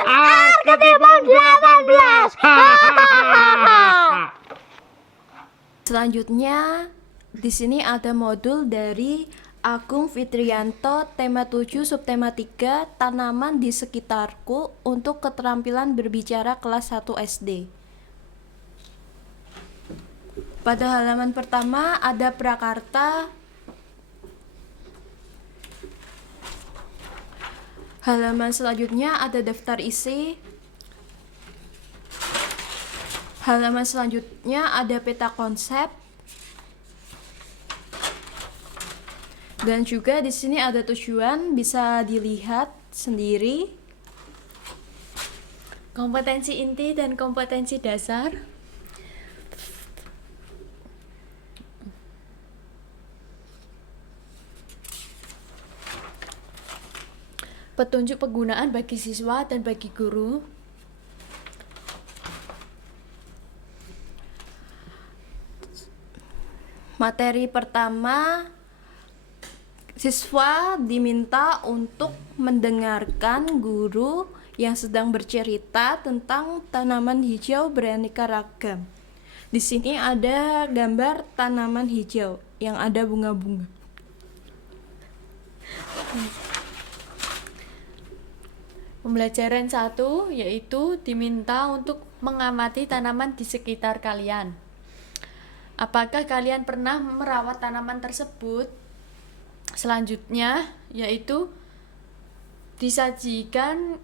Arketipon 18. Selanjutnya di sini ada modul dari Agung Fitrianto, tema 7 subtema 3 tanaman di sekitarku untuk keterampilan berbicara kelas 1 SD. Pada halaman pertama ada prakarta. Halaman selanjutnya ada daftar isi. Halaman selanjutnya ada peta konsep. Dan juga di sini ada tujuan, bisa dilihat sendiri. Kompetensi inti dan kompetensi dasar. Petunjuk penggunaan bagi siswa dan bagi guru. Materi pertama, siswa diminta untuk mendengarkan guru yang sedang bercerita tentang tanaman hijau beraneka ragam. Di sini ada gambar tanaman hijau yang ada bunga-bunga. Pembelajaran 1 yaitu diminta untuk mengamati tanaman di sekitar kalian. Apakah kalian pernah merawat tanaman tersebut? Selanjutnya yaitu disajikan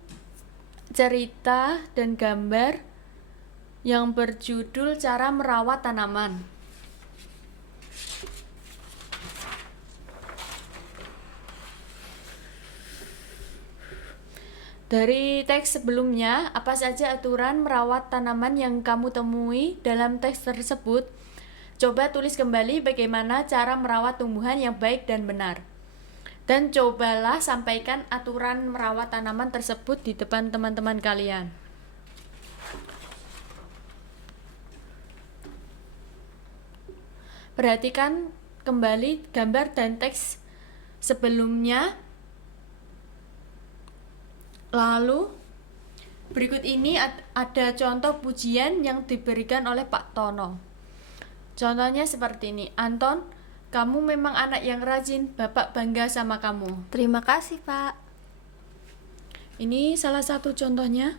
cerita dan gambar yang berjudul cara merawat tanaman. Dari teks sebelumnya, apa saja aturan merawat tanaman yang kamu temui dalam teks tersebut? Coba tulis kembali bagaimana cara merawat tumbuhan yang baik dan benar. Dan cobalah sampaikan aturan merawat tanaman tersebut di depan teman-teman kalian. Perhatikan kembali gambar dan teks sebelumnya. Lalu, berikut ini ada contoh pujian yang diberikan oleh Pak Tono. Contohnya seperti ini. Anton, kamu memang anak yang rajin. Bapak bangga sama kamu. Terima kasih, Pak. Ini salah satu contohnya.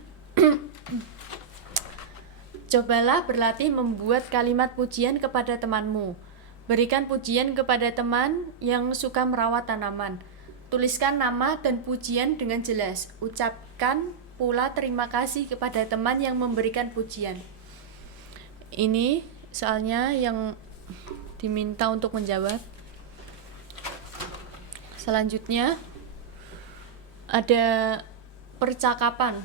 Cobalah berlatih membuat kalimat pujian kepada temanmu. Berikan pujian kepada teman yang suka merawat tanaman. Tuliskan nama dan pujian dengan jelas. Ucapkan pula terima kasih kepada teman yang memberikan pujian. Ini soalnya yang diminta untuk menjawab. Selanjutnya ada percakapan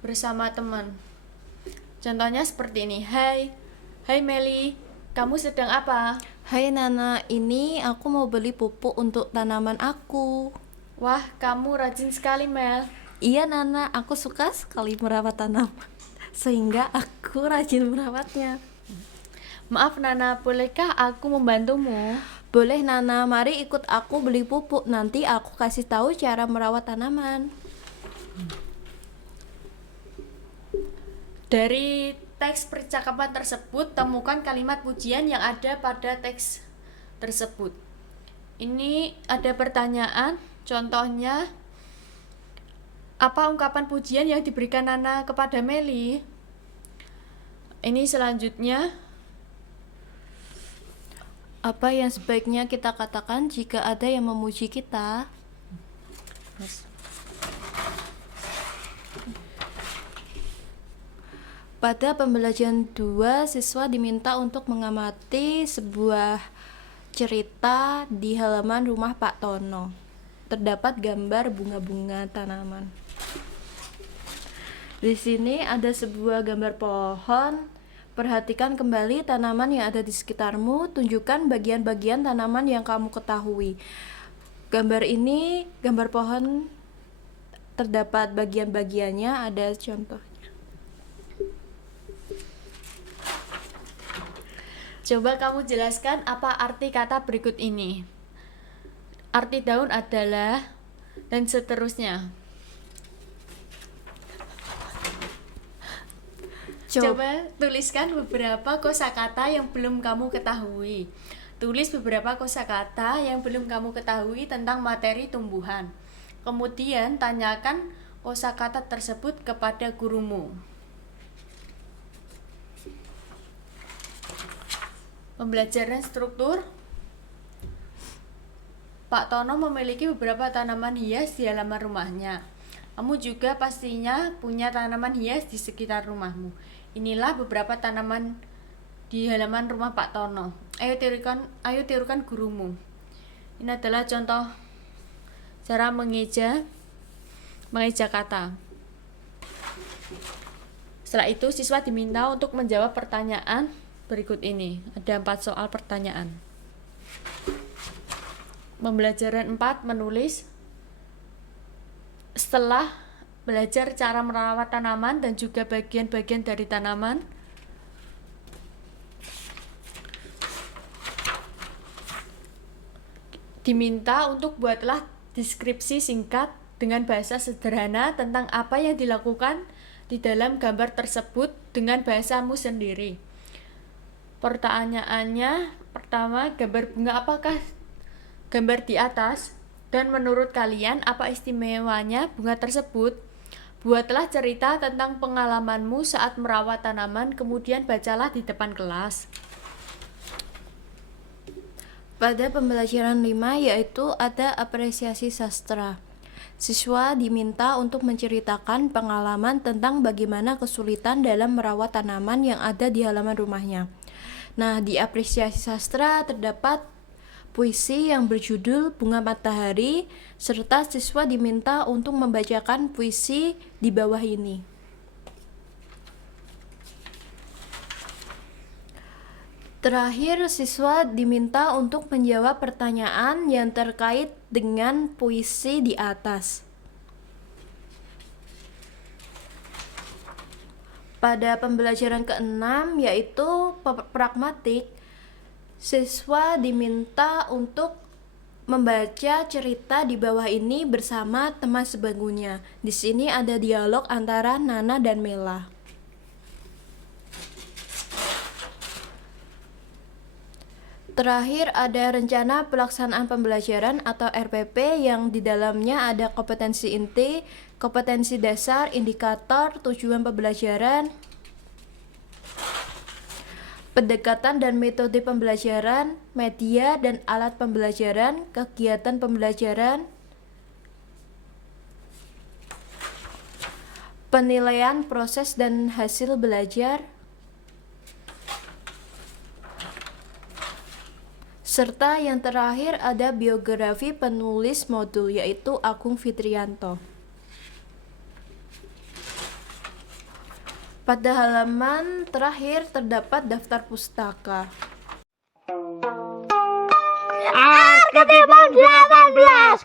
bersama teman. Contohnya seperti ini. Hai Meli, kamu sedang apa? Hai Nana, ini aku mau beli pupuk untuk tanaman aku. Wah, kamu rajin sekali, Mel. Iya Nana, aku suka sekali merawat tanaman, sehingga aku rajin merawatnya. Maaf Nana, bolehkah aku membantumu? Boleh Nana, mari ikut aku beli pupuk. Nanti aku kasih tahu cara merawat tanaman. Dari teks percakapan tersebut, temukan kalimat pujian yang ada pada teks tersebut. Ini ada pertanyaan, contohnya, apa ungkapan pujian yang diberikan Nana kepada Meli? Ini selanjutnya, apa yang sebaiknya kita katakan jika ada yang memuji kita? Pada pembelajaran 2, siswa diminta untuk mengamati sebuah cerita di halaman rumah Pak Tono. Terdapat gambar bunga-bunga tanaman. Di sini ada sebuah gambar pohon. Perhatikan kembali tanaman yang ada di sekitarmu. Tunjukkan bagian-bagian tanaman yang kamu ketahui. Gambar ini, gambar pohon, terdapat bagian-bagiannya, ada contoh. coba kamu jelaskan apa arti kata berikut ini. Arti daun adalah, dan seterusnya. Coba tuliskan beberapa kosakata yang belum kamu ketahui. Tulis beberapa kosakata yang belum kamu ketahui tentang materi tumbuhan. Kemudian tanyakan kosakata tersebut kepada gurumu. Pembelajaran struktur. Pak Tono memiliki beberapa tanaman hias di halaman rumahnya. Kamu juga pastinya punya tanaman hias di sekitar rumahmu. Inilah beberapa tanaman di halaman rumah Pak Tono. Ayo tirukan gurumu. Ini adalah contoh cara mengeja kata. Setelah itu siswa diminta untuk menjawab pertanyaan berikut ini. Ada 4 soal pertanyaan. Pembelajaran 4 menulis. Setelah belajar cara merawat tanaman dan juga bagian-bagian dari tanaman, diminta untuk buatlah deskripsi singkat dengan bahasa sederhana tentang apa yang dilakukan di dalam gambar tersebut dengan bahasamu sendiri. Pertanyaannya pertama, gambar bunga apakah gambar di atas? Dan menurut kalian apa istimewanya bunga tersebut? Buatlah cerita tentang pengalamanmu saat merawat tanaman, kemudian bacalah di depan kelas. Pada pembelajaran 5 yaitu ada apresiasi sastra. Siswa diminta untuk menceritakan pengalaman tentang bagaimana kesulitan dalam merawat tanaman yang ada di halaman rumahnya. Nah, di apresiasi sastra terdapat puisi yang berjudul Bunga Matahari, serta siswa diminta untuk membacakan puisi di bawah ini. Terakhir, siswa diminta untuk menjawab pertanyaan yang terkait dengan puisi di atas. Pada pembelajaran ke-6 yaitu pragmatik, siswa diminta untuk membaca cerita di bawah ini bersama teman sebangkunya. Di sini ada dialog antara Nana dan Mela. Terakhir ada rencana pelaksanaan pembelajaran atau RPP yang di dalamnya ada kompetensi inti, kompetensi dasar, indikator, tujuan pembelajaran, pendekatan dan metode pembelajaran, media dan alat pembelajaran, kegiatan pembelajaran, penilaian proses dan hasil belajar, serta yang terakhir ada biografi penulis modul yaitu Agung Fitrianto. Pada halaman terakhir terdapat daftar pustaka. Arketipan 18.